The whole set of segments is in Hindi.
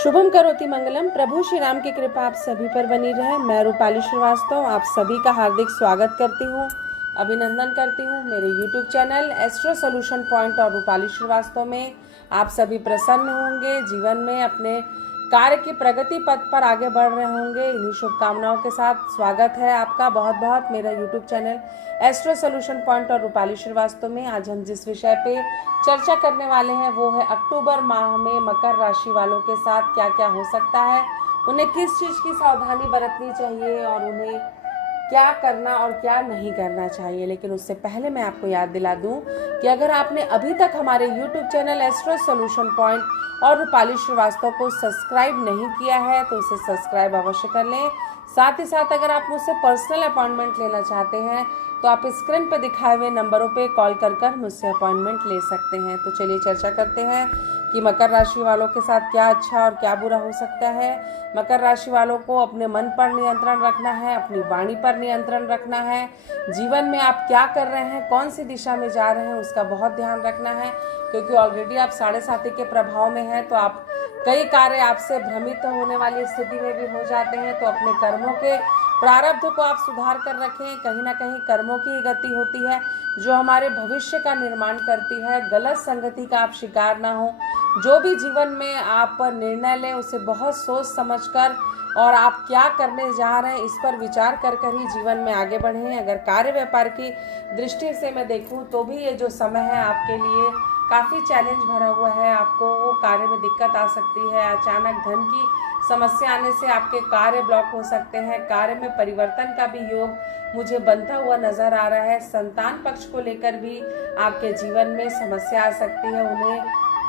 शुभम करोति मंगलम। प्रभु श्री राम की कृपा आप सभी पर बनी रहे। मैं रूपाली श्रीवास्तव आप सभी का हार्दिक स्वागत करती हूँ, अभिनंदन करती हूँ मेरे YouTube channel astro solution point और रूपाली श्रीवास्तव में। आप सभी प्रसन्न होंगे, जीवन में अपने कार्य की प्रगति पथ पर आगे बढ़ रहे होंगे। इन्हीं शुभकामनाओं के साथ स्वागत है आपका बहुत बहुत मेरा YouTube channel astro solution point और रूपाली श्रीवास्तव में। आज हम जिस विषय पे चर्चा करने वाले हैं वो है अक्टूबर माह में मकर राशि वालों के साथ क्या क्या हो सकता है, उन्हें किस चीज़ की सावधानी बरतनी चाहिए और उन्हें क्या करना और क्या नहीं करना चाहिए। लेकिन उससे पहले मैं आपको याद दिला दूं कि अगर आपने अभी तक हमारे YouTube channel astro solution point और रूपाली श्रीवास्तव को सब्सक्राइब नहीं किया है तो उसे सब्सक्राइब अवश्य कर लें। साथ ही साथ अगर आप मुझसे पर्सनल अपॉइंटमेंट लेना चाहते हैं तो आप स्क्रीन पर दिखाए हुए नंबरों पे कॉल कर मुझसे अपॉइंटमेंट ले सकते हैं। तो चलिए चर्चा करते हैं कि मकर राशि वालों के साथ क्या अच्छा और क्या बुरा हो सकता है। मकर राशि वालों को अपने मन पर नियंत्रण रखना है, अपनी वाणी पर नियंत्रण रखना है। जीवन में आप क्या कर रहे हैं, कौन सी दिशा में जा रहे हैं, उसका बहुत ध्यान रखना है, क्योंकि ऑलरेडी आप 7.5 के प्रभाव में हैं। तो आप कई कार्य आपसे भ्रमित होने वाली स्थिति में भी हो जाते हैं। तो अपने कर्मों के प्रारब्ध को आप सुधार कर रखें। कहीं ना कहीं कर्मों की ही गति होती है जो हमारे भविष्य का निर्माण करती है। गलत संगति का आप शिकार ना हो। जो भी जीवन में आप निर्णय लें उसे बहुत सोच समझकर और आप क्या करने जा रहे हैं इस पर विचार कर ही जीवन में आगे बढ़ें। अगर कार्य व्यापार की दृष्टि से मैं देखूं तो भी ये जो समय है आपके लिए काफ़ी चैलेंज भरा हुआ है। आपको वो कार्य में दिक्कत आ सकती है। अचानक धन की समस्या आने से आपके कार्य ब्लॉक हो सकते हैं। कार्य में परिवर्तन का भी योग मुझे बनता हुआ नजर आ रहा है। संतान पक्ष को लेकर भी आपके जीवन में समस्या आ सकती है।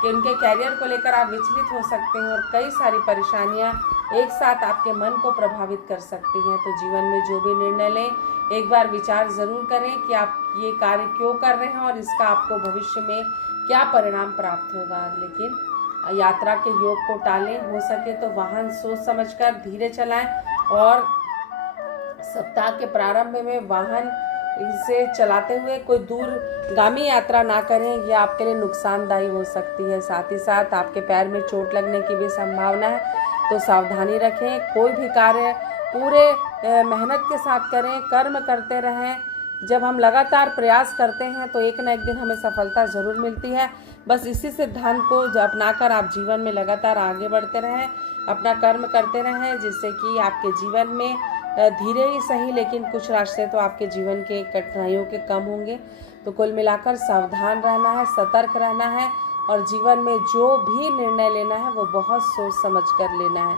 उनके कैरियर को लेकर आप विचलित हो सकते हैं और कई सारी परेशानियां एक साथ आपके मन को प्रभावित कर सकती हैं। तो जीवन में जो भी निर्णय लें एक बार विचार जरूर करें कि आप ये कार्य क्यों कर रहे हैं और इसका आपको भविष्य में क्या परिणाम प्राप्त होगा। लेकिन यात्रा के योग को टालें, हो सके तो वाहन सोच समझकर धीरे चलाएं और सप्ताह के प्रारंभ में वाहन इसे चलाते हुए कोई दूरगामी यात्रा ना करें, यह आपके लिए नुकसानदायी हो सकती है। साथ ही साथ आपके पैर में चोट लगने की भी संभावना है, तो सावधानी रखें। कोई भी कार्य पूरे मेहनत के साथ करें, कर्म करते रहें। जब हम लगातार प्रयास करते हैं तो एक न एक दिन हमें सफलता ज़रूर मिलती है। बस इसी सिद्धांत को अपनाकर आप जीवन में लगातार आगे बढ़ते रहें, अपना कर्म करते रहें, जिससे कि आपके जीवन में धीरे ही सही लेकिन कुछ रास्ते तो आपके जीवन के कठिनाइयों के कम होंगे। तो कुल मिलाकर सावधान रहना है, सतर्क रहना है और जीवन में जो भी निर्णय लेना है वो बहुत सोच समझ कर लेना है।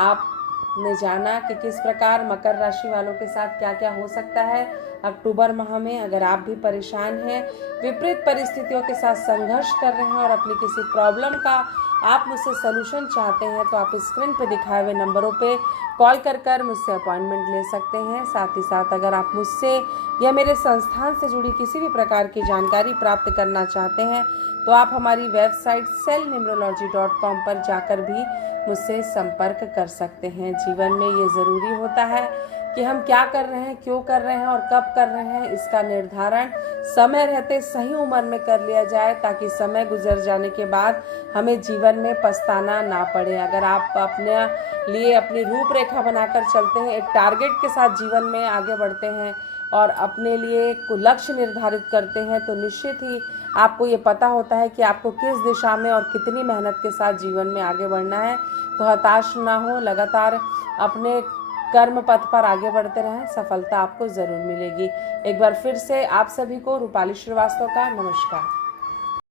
आपने जाना कि किस प्रकार मकर राशि वालों के साथ क्या क्या हो सकता है अक्टूबर माह में। अगर आप भी परेशान हैं, विपरीत परिस्थितियों के साथ संघर्ष कर रहे हैं और अपनी किसी प्रॉब्लम का आप मुझसे सलूशन चाहते हैं तो आप स्क्रीन पे दिखाए हुए नंबरों पे कॉल कर मुझसे अपॉइंटमेंट ले सकते हैं। साथ ही साथ अगर आप मुझसे या मेरे संस्थान से जुड़ी किसी भी प्रकार की जानकारी प्राप्त करना चाहते हैं तो आप हमारी वेबसाइट cellnumerology.com पर जाकर भी मुझसे संपर्क कर सकते हैं। जीवन में ये ज़रूरी होता है कि हम क्या कर रहे हैं, क्यों कर रहे हैं और कब कर रहे हैं, इसका निर्धारण समय रहते सही उम्र में कर लिया जाए, ताकि समय गुजर जाने के बाद हमें जीवन में पछताना ना पड़े। अगर आप अपने लिए अपनी रूपरेखा बनाकर चलते हैं, एक टारगेट के साथ जीवन में आगे बढ़ते हैं और अपने लिए लक्ष्य निर्धारित करते हैं, तो निश्चित ही आपको ये पता होता है कि आपको किस दिशा में और कितनी मेहनत के साथ जीवन में आगे बढ़ना है। तो हताश ना हो, लगातार अपने कर्म पथ पर आगे बढ़ते रहें, सफलता आपको ज़रूर मिलेगी। एक बार फिर से आप सभी को रूपाली श्रीवास्तव का नमस्कार।